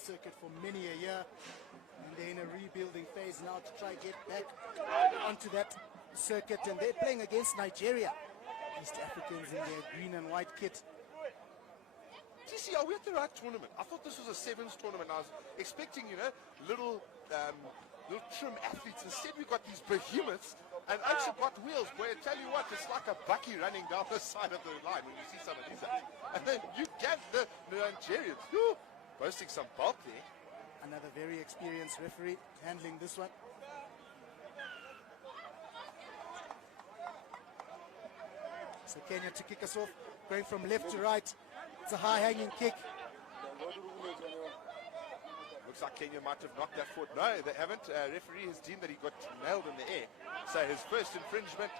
circuit for many a year, and they're in a rebuilding phase now to try get back onto that circuit, and they're playing against Nigeria. East Africans in their green and white kit. TC, are we at the right tournament? I thought this was a sevens tournament. I was expecting, you know, little trim athletes. Instead, we got these behemoths, and Oaks have got wheels. Boy, I tell you what, it's like a bucky running down the side of the line when you see some of these. And then you get the Nigerians, whew, boasting some bulk there. Another very experienced referee handling this one. So Kenya to kick us off, going from left to right. It's a high-hanging kick. Looks like Kenya might have knocked that foot. No, they haven't. Referee has deemed that he got nailed in the air. So his first infringement,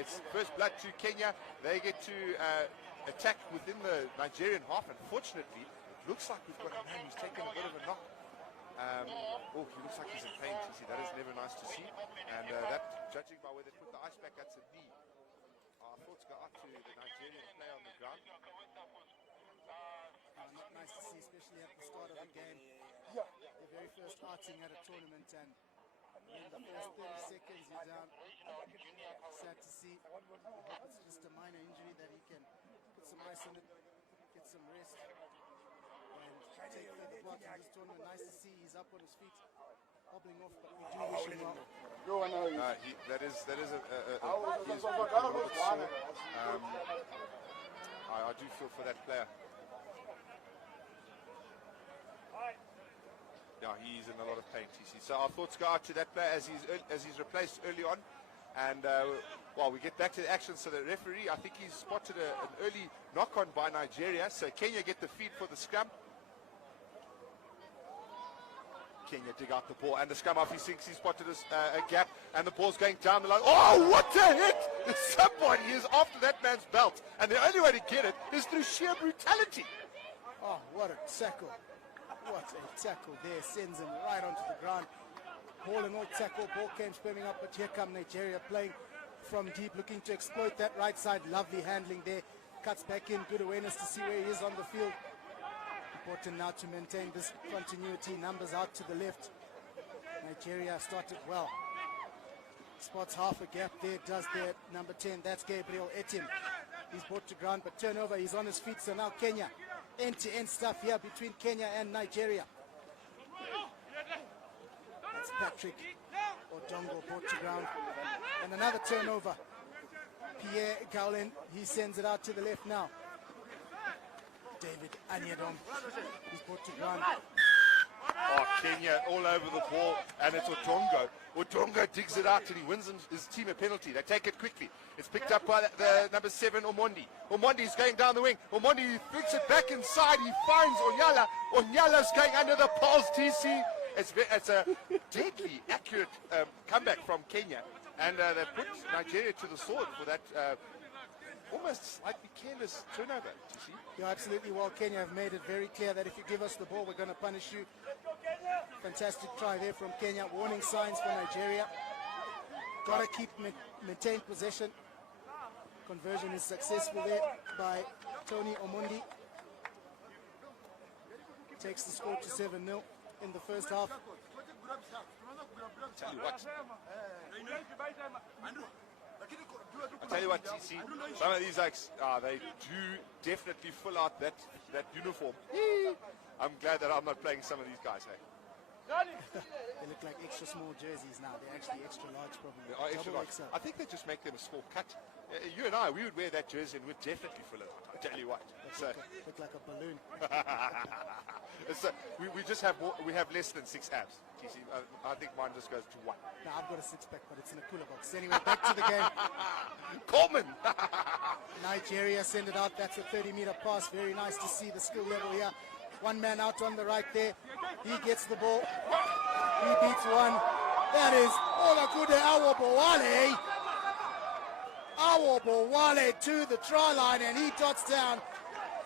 it's first blood to Kenya. They get to attack within the Nigerian half. Unfortunately, it looks like we've got a man who's taken a bit of a knock. Oh, he looks like he's in pain, TC. That is never nice to see. And that, judging by where they put the ice back, that's a knee. Our thoughts go out to the Nigerian player on the ground. Not nice to see, especially at the start of the game. The very first outing at a tournament, and in the first 30 seconds you're down. Sad to see. It's just a minor injury that he can put some ice on it, get some rest, and take further part in this tournament. Nice to see he's up on his feet, hobbling off, but we do wish him well. That is he is a little bit sore. I do feel for that player. Yeah, he's in a lot of pain, TC. So our thoughts go out to that player as he's replaced early on. And well, we get back to the action. So the referee, I think he's spotted an early knock-on by Nigeria. So Kenya get the feed for the scrum. Kenya dig out the ball, and the scrum off. He thinks he spotted a gap, and the ball's going down the line. Oh, what a hit! Somebody is after that man's belt, and the only way to get it is through sheer brutality. Oh, what a tackle. What a tackle there. Sends him right onto the ground. Ball and all tackle. Ball came swimming up, but here come Nigeria playing from deep, looking to exploit that right side. Lovely handling there. Cuts back in. Good awareness to see where he is on the field. Important now to maintain this continuity. Numbers out to the left. Nigeria started well. Spots half a gap there. Does there. Number 10. That's Gabriel Etim. He's brought to ground, but turnover. He's on his feet. So now Kenya. End-to-end stuff here between Kenya and Nigeria. That's Patrick Odongo brought to ground. And another turnover. Pierre Gowlin, he sends it out to the left now. David Anyadong, he's brought to ground. Oh, Kenya all over the ball, and it's Odongo. Odongo digs it out and he wins his team a penalty. They take it quickly. It's picked up by the number 7, Omondi. Omondi's going down the wing. Omondi flicks it back inside. He finds Onyala. Onyala's going under the poles, TC. It's a deadly accurate comeback from Kenya. And they put Nigeria to the sword for that almost slightly careless turnover, TC. Yeah, absolutely. Well, Kenya have made it very clear that if you give us the ball, we're going to punish you. Fantastic try there from Kenya. Warning signs for Nigeria. Got to maintain possession. Conversion is successful there by Tony Omondi. Takes the score to 7-0 in the first half. Tell you what, TC, some of these they do definitely fill out that uniform. I'm glad that I'm not playing some of these guys, hey? They look like extra small jerseys now. They're actually extra large, probably. They are extra large. I think they just make them a small cut. You and I, we would wear that jersey and we'd definitely fill it out. I tell you what. Look like a balloon. We just have less than 6 abs. TC, I think mine just goes to 1. No, I've got a 6-pack, but it's in a cooler box. Anyway, back to the game. Coleman. Nigeria send it out. That's a 30-meter pass. Very nice to see the skill level here. One man out on the right there. He gets the ball. He beats one. That is Olakude Awobowale. Awobowale to the try line, and he dots down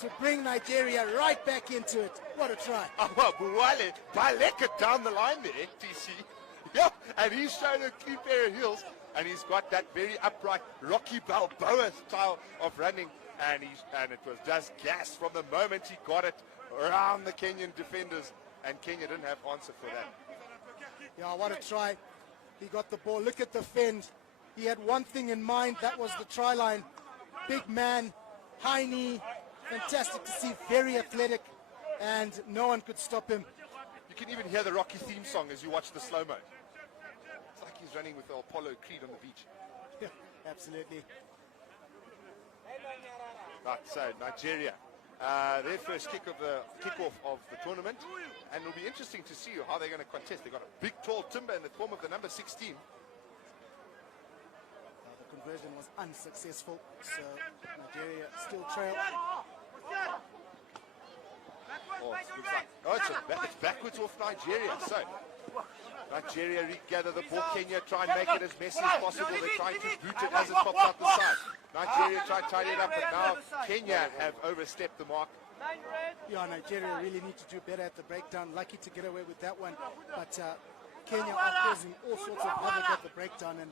to bring Nigeria right back into it. What a try. Awobowale, Baleka down the line there, TC. Yep, and he's shown a clean pair of heels, and he's got that very upright Rocky Balboa style of running, and it was just gas from the moment he got it around the Kenyan defenders, and Kenya didn't have answer for that. Yeah, what a try. He got the ball. Look at the fend. He had one thing in mind. That was the try line. Big man, high knee. Fantastic to see. Very athletic. And no one could stop him. You can even hear the Rocky theme song as you watch the slow-mo. It's like he's running with the Apollo Creed on the beach. Yeah, absolutely. Right, so Nigeria, their first kickoff of the tournament, and it'll be interesting to see how they're going to contest. They've got a big, tall timber in the form of the number 16. The conversion was unsuccessful, so Nigeria still trail. It's backwards off Nigeria. So Nigeria regather the ball. Kenya try and make it as messy as possible. They're trying to boot it as it pops out the side. Nigeria try to tidy it up, but now Kenya have overstepped the mark. Yeah, Nigeria really need to do better at the breakdown. Lucky to get away with that one, but Kenya are causing all sorts of havoc at the breakdown, and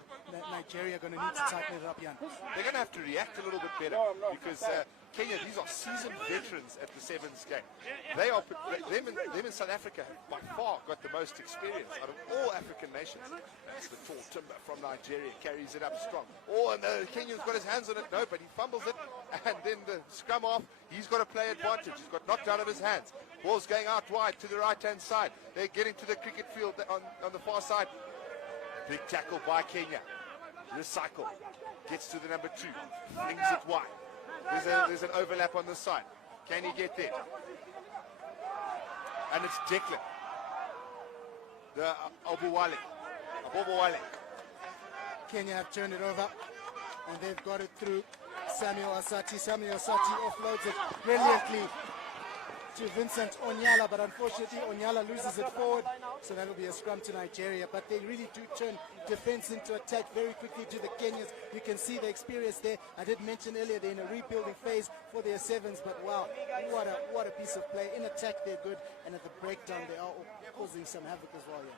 Nigeria are going to need to tighten it up, Jan. They're going to have to react a little bit better because Kenya, these are seasoned veterans at the sevens game. Them in South Africa have by far got the most experience out of all African nations. That's the tall timber from Nigeria, carries it up strong. Oh, and the Kenyan's got his hands on it. No, but he fumbles it, and then the scrum off, he's got to play advantage. He's got knocked out of his hands. Ball's going out wide to the right-hand side. They're getting to the cricket field on the far side. Big tackle by Kenya. Recycle. Gets to the number 2. Flings it wide. There's an overlap on the side. Can he get there? And it's Declan. The Abowale. Kenya have turned it over, and they've got it through Samuel Asati. Samuel Asati offloads it brilliantly to Vincent Onyala, but unfortunately Onyala loses it forward, so that'll be a scrum to Nigeria. But they really do turn defense into attack very quickly to the Kenyans. You can see the experience there. I did mention earlier they're in a rebuilding phase for their sevens, but wow, what a piece of play. In attack they're good, and at the breakdown they are causing some havoc as well. Yeah.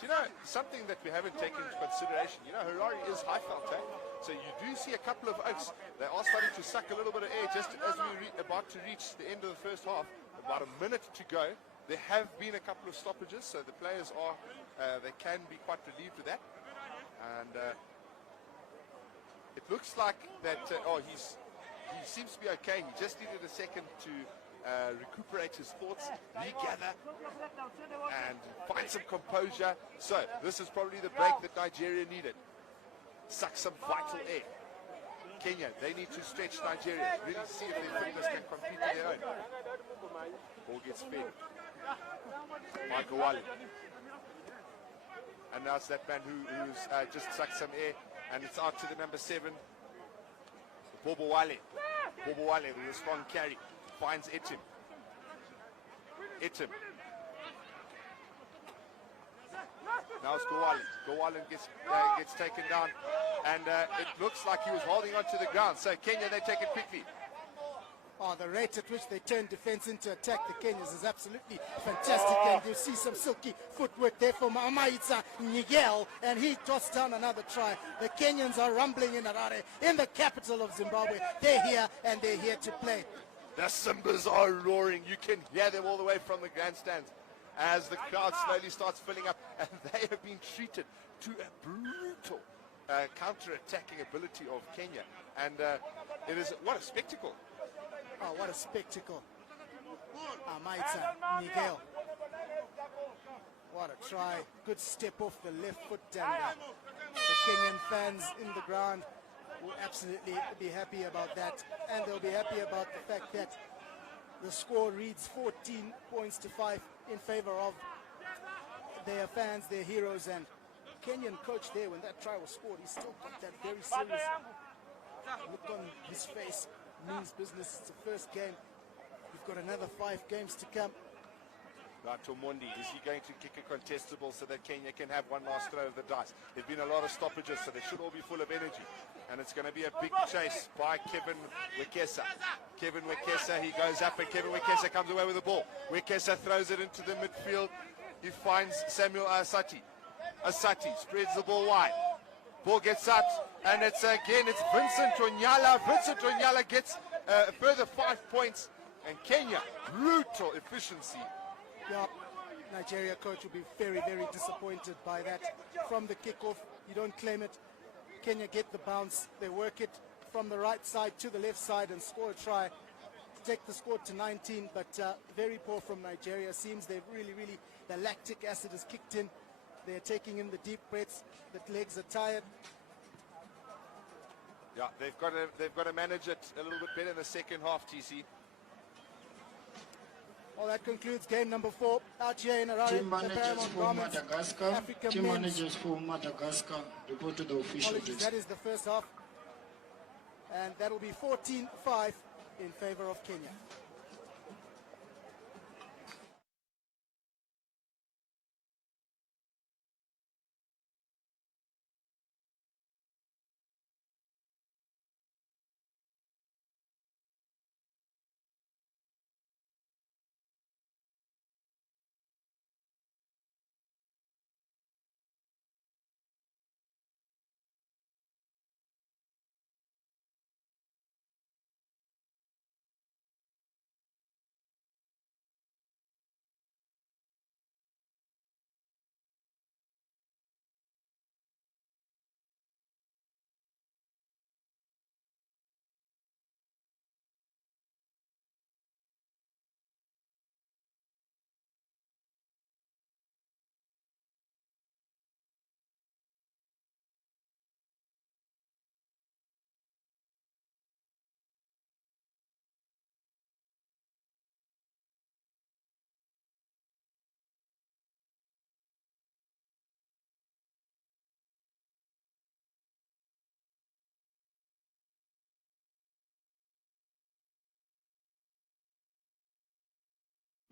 Do you know, something that we haven't taken into consideration, you know, Harare is high felt, eh? So you do see a couple of oaks. They are starting to suck a little bit of air just as we're about to reach the end of the first half. About a minute to go. There have been a couple of stoppages, so the players are, they can be quite relieved with that. And it looks like that, he seems to be okay. He just needed a second to recuperate his thoughts, regather, and find some composure. So this is probably the break that Nigeria needed. Suck some vital air. Kenya, they need to stretch Nigeria, really see if their fitness can compete on their own. Ball gets fed. Michael Wale. And now it's that man who's just sucked some air, and it's out to the number 7. Bobo Wale with a strong carry. Finds Etim. Now it's Gowale. Gowale gets taken down, and it looks like he was holding on to the ground. So Kenya, they take it quickly. Oh, the rate at which they turn defense into attack, the Kenyans, is absolutely fantastic. And you see some silky footwork there from Amaitsa Nigel, and he tossed down another try. The Kenyans are rumbling in Harare, in the capital of Zimbabwe. They're here, and they're here to play. The Simbas are roaring. You can hear them all the way from the grandstands as the crowd slowly starts filling up, and they have been treated to a brutal counter-attacking ability of Kenya. And it is, what a spectacle. Oh, what a spectacle. Amaitsa Miguel. What a try. Good step off the left foot, and the Kenyan fans in the ground will absolutely be happy about that, and they'll be happy about the fact that the score reads 14 points to 5 in favor of their fans, their heroes. And Kenyan coach there, when that try was scored, he still got that very serious look on his face. Means business. It's the first game. We've got another 5 games to come. Right, Mondi, is he going to kick a contestable so that Kenya can have one last throw of the dice? There's been a lot of stoppages, so they should all be full of energy. And it's going to be a big chase by Kevin Wekesa. Kevin Wekesa, he goes up, and Kevin Wekesa comes away with the ball. Wekesa throws it into the midfield. He finds Samuel Asati. Asati spreads the ball wide. Ball gets out, and it's Vincent Onyala. Vincent Onyala gets a further 5 points, and Kenya, brutal efficiency Yeah, Nigeria coach will be very, very disappointed by that. From the kickoff, you don't claim it. Kenya get the bounce. They work it from the right side to the left side and score a try. Take the score to 19, but very poor from Nigeria. Seems they've really, the lactic acid has kicked in. They're taking in the deep breaths. The legs are tired. Yeah, they've got to manage it a little bit better in the second half, TC. Well, that concludes game number 4 out here in Harare. Team managers for Madagascar. Team men's. managers for Madagascar. Report to the official Apologies, desk. that is the first half. And that will be 14-5 in favor of Kenya.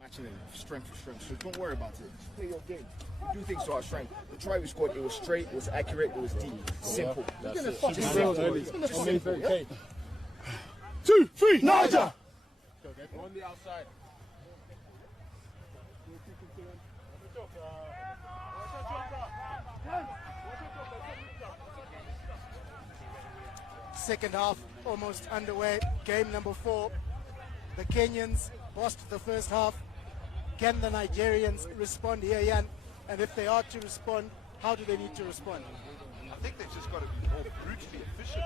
Matching it strength for strength, so don't worry about it. Just play your game. Do things to our strength. The try we scored, it was straight, it was accurate, it was deep. Simple. That's it. Just simple. It's simple. Yeah? 2, 3, Niger! On the outside. Second half almost underway. Game number 4. The Kenyans lost the first half. Can the Nigerians respond here, Jan? And if they are to respond, how do they need to respond? I think they've just got to be more brutally efficient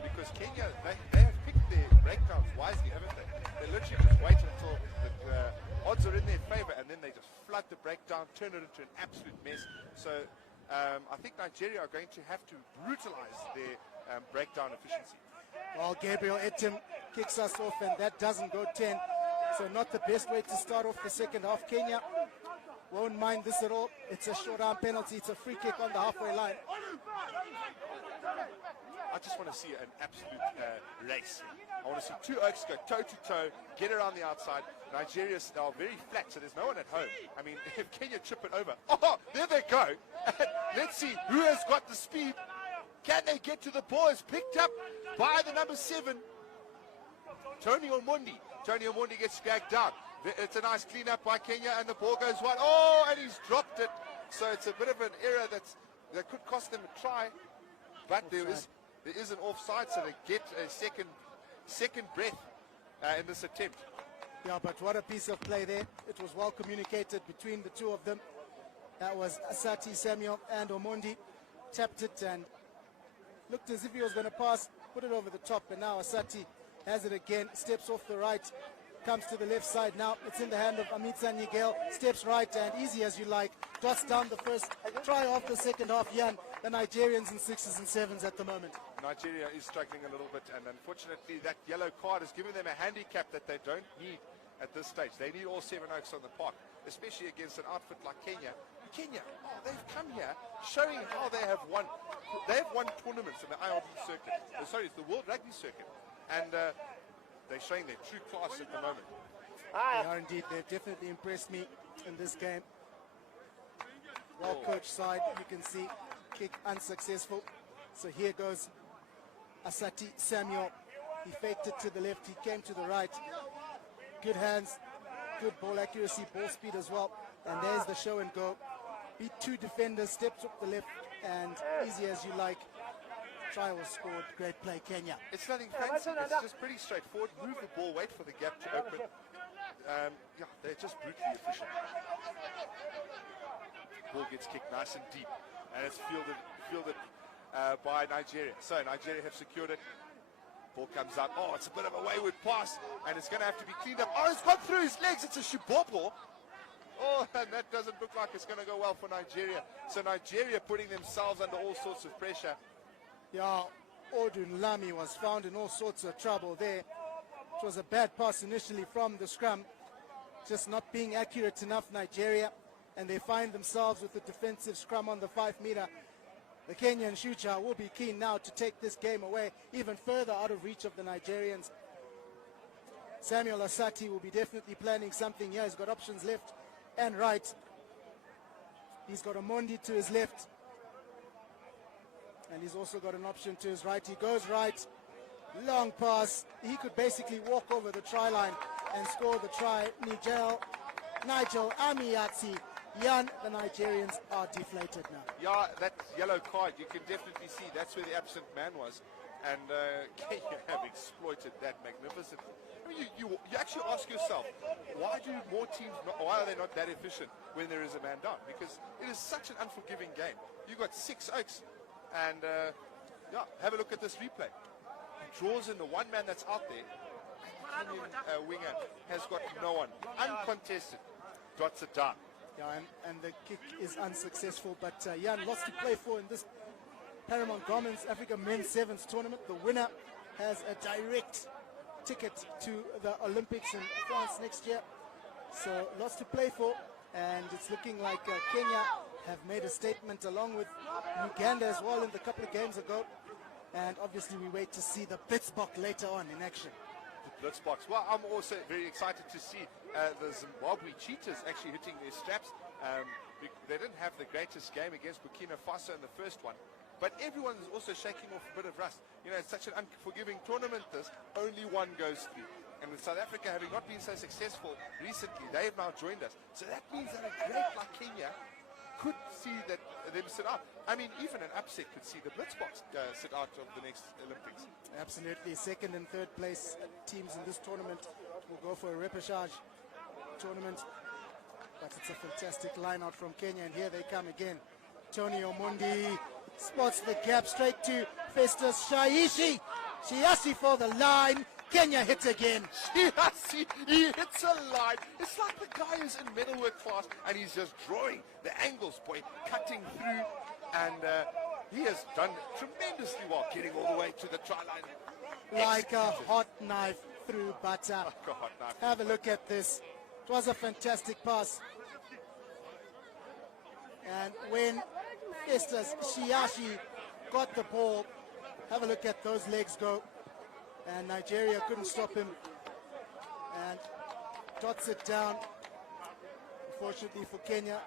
because Kenya, they have picked their breakdowns wisely, haven't they? They literally just wait until the odds are in their favor and then they just flood the breakdown, turn it into an absolute mess. So I think Nigeria are going to have to brutalize their breakdown efficiency. Well, Gabriel Etim kicks us off and that doesn't go 10. So not the best way to start off the second half. Kenya won't mind this at all. It's a short arm penalty. It's a free kick on the halfway line. I just want to see an absolute race. I want to see two Oaks go toe-to-toe, get around the outside. Nigeria are very flat, so there's no one at home. I mean, if Kenya chip it over, oh, there they go. Let's see who has got the speed. Can they get to the ball? It's picked up by the number 7, Tony Omondi. Tony Omondi gets dragged down. It's a nice clean-up by Kenya, and the ball goes wide. Oh, and he's dropped it. So it's a bit of an error that could cost them a try. But there is an offside, so they get a second breath in this attempt. Yeah, but what a piece of play there. It was well communicated between the two of them. That was Asati Samuel and Omondi. Tapped it and looked as if he was going to pass, put it over the top, and now Asati has it again, steps off the right, comes to the left side. Now it's in the hand of Amitsa Nigel, steps right and easy as you like, dots down the first try of the second half. Jan, the Nigerians in 6s and 7s at the moment. Nigeria is struggling a little bit, and unfortunately that yellow card has given them a handicap that they don't need at this stage. They need all 7 Oaks on the park, especially against an outfit like Kenya. Kenya, they've come here showing how they have won. They have won tournaments in the IRB circuit. It's the World Rugby circuit. And they're showing their true class at the moment. They are indeed. They've definitely impressed me in this game. Well-coached side, you can see. Kick unsuccessful. So here goes Asati Samuel. He faked it to the left. He came to the right. Good hands, good ball accuracy, ball speed as well. And there's the show and go. Beat 2 defenders, steps up the left, and easy as you like. Try was scored. Great play, Kenya. It's nothing fancy. It's just pretty straightforward. Move the ball, wait for the gap to open. yeah, they're just brutally efficient. Ball gets kicked nice and deep, and it's fielded by Nigeria. So Nigeria have secured it. Ball comes out. Oh, it's a bit of a wayward pass, and it's going to have to be cleaned up. Oh, it's gone through his legs. It's a shibobo. Oh, and that doesn't look like it's going to go well for Nigeria. So Nigeria putting themselves under all sorts of pressure. Yeah, Odun Lamy was found in all sorts of trouble there. It was a bad pass initially from the scrum, just not being accurate enough, Nigeria, and they find themselves with the defensive scrum on the 5-meter. The Kenyan Shucha will be keen now to take this game away even further out of reach of the Nigerians. Samuel Asati will be definitely planning something here. He's got options left and right. He's got Omondi to his left, and he's also got an option to his right. He goes right, long pass. He could basically walk over the try line and score the try. Nigel Amiyatsi. Jan, the Nigerians are deflated now. Yeah, that yellow card, you can definitely see that's where the absent man was. And Kenya have exploited that magnificently. I mean, you actually ask yourself, why are they not that efficient when there is a man down? Because it is such an unforgiving game. You've got 6 Oaks, and yeah, have a look at this replay. He draws in the one man that's out there. Kenyan winger has got no one. Uncontested. Dots it down. Yeah, and the kick is unsuccessful, but Jan, lots to play for in this Paramount Garments Africa Men's Sevens tournament. The winner has a direct ticket to the Olympics in France next year. So lots to play for, and it's looking like Kenya have made a statement along with Uganda as well in the couple of games ago. And obviously we wait to see the Blitzbox later on in action. Blitzbox. Well, I'm also very excited to see the Zimbabwe Cheetahs actually hitting their straps. They didn't have the greatest game against Burkina Faso in the first one, but everyone is also shaking off a bit of rust. You know, it's such an unforgiving tournament, this. Only one goes through. And with South Africa having not been so successful recently, they have now joined us. So that means that a great like Kenya could see them sit out. I mean, even an upset could see the Blitzbox sit out of the next Olympics. Absolutely. Second and third place teams in this tournament will go for a repechage tournament. But it's a fantastic line out from Kenya, and here they come again. Tony Omondi spots the gap straight to Festus Shiashi for the line. Kenya hits again. Shiashi, he hits a line. It's like the guy is in metalwork class and he's just drawing the angles point, cutting through, and he has done tremendously well, getting all the way to the try line. Like a hot knife through butter. Like a hot knife. Have a look at this. It was a fantastic pass. And when Festus Shiashi got the ball, have a look at those legs go. And Nigeria couldn't stop him. And dots it down. Unfortunately for Kenya,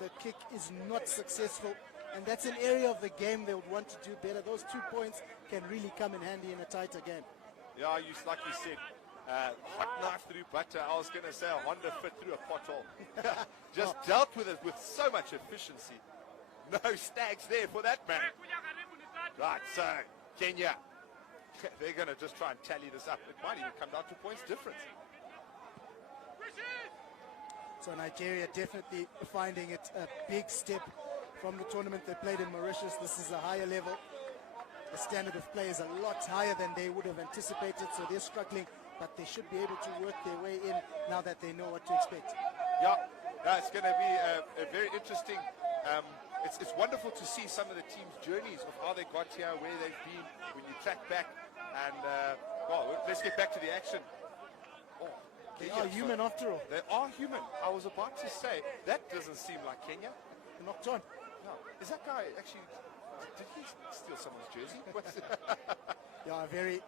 the kick is not successful. And that's an area of the game they would want to do better. Those 2 points can really come in handy in a tighter game. Yeah, like you said, hot knife through butter. I was going to say a Honda Fit through a pothole. Just dealt with it with so much efficiency. No snags there for that man. Right, so Kenya, they're going to just try and tally this up. It might even come down to points difference. So Nigeria definitely finding it a big step from the tournament they played in Mauritius. This is a higher level. The standard of play is a lot higher than they would have anticipated, so they're struggling, but they should be able to work their way in now that they know what to expect. Yeah, it's going to be a very interesting. It's wonderful to see some of the teams' journeys of how they got here, where they've been, when you track back. And, well, let's get back to the action. Oh, They are human after all. They are human. I was about to say, that doesn't seem like Kenya. Knocked on. No. Is that guy actually, did he steal someone's jersey? Yeah, a very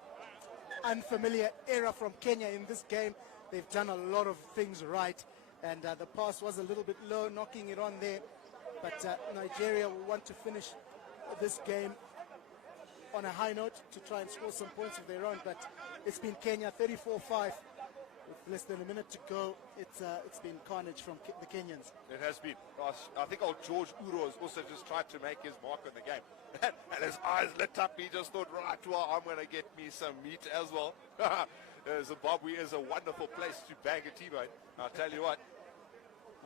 unfamiliar era from Kenya in this game. They've done a lot of things right. And the pass was a little bit low, knocking it on there. But Nigeria will want to finish this game on a high note to try and score some points of their own. But it's been Kenya 34-5 with less than a minute to go. It's been carnage from the Kenyans. It has been. Gosh, I think old George Uro has also just tried to make his mark on the game. And his eyes lit up. He just thought, right, well, I'm going to get me some meat as well. Zimbabwe is a wonderful place to bang a T-bone. I'll tell you what.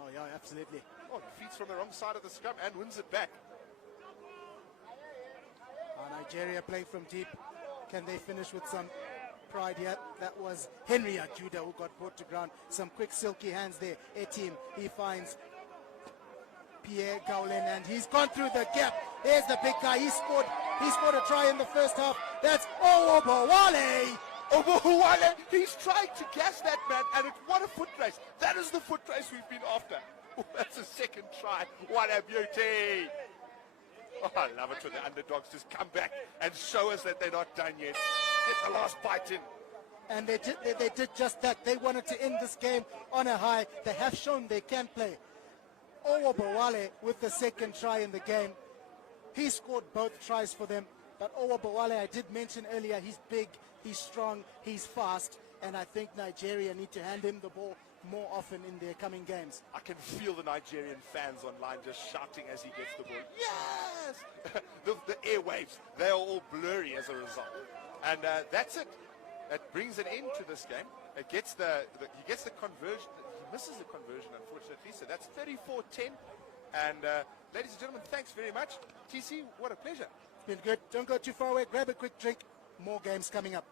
Oh, yeah, absolutely. Oh, he feeds from the wrong side of the scrum and wins it back. Nigeria playing from deep. Can they finish with some pride here? That was Henry Ajuda who got brought to ground. Some quick silky hands there. A team. He finds Pierre Gaulen and he's gone through the gap. There's the big guy. He scored a try in the first half. That's Owobowale. Owobowale, he's trying to gas that man, and what a foot race. That is the foot race we've been after. Oh, that's a second try. What a beauty. Oh, I love it when the underdogs just come back and show us that they're not done yet. Get the last bite in. And they did just that. They wanted to end this game on a high. They have shown they can play. Owobowale with the second try in the game. He scored both tries for them. But Owobowale, I did mention earlier, he's big, he's strong, he's fast. And I think Nigeria need to hand him the ball more often in their coming games. I can feel the Nigerian fans online just shouting as he gets the ball. Yes! the airwaves, they are all blurry as a result. And that's it. It brings an end to this game. It gets he gets the conversion. He misses the conversion, unfortunately. So that's 34-10. And ladies and gentlemen, thanks very much. TC, what a pleasure. It's been good. Don't go too far away. Grab a quick drink. More games coming up.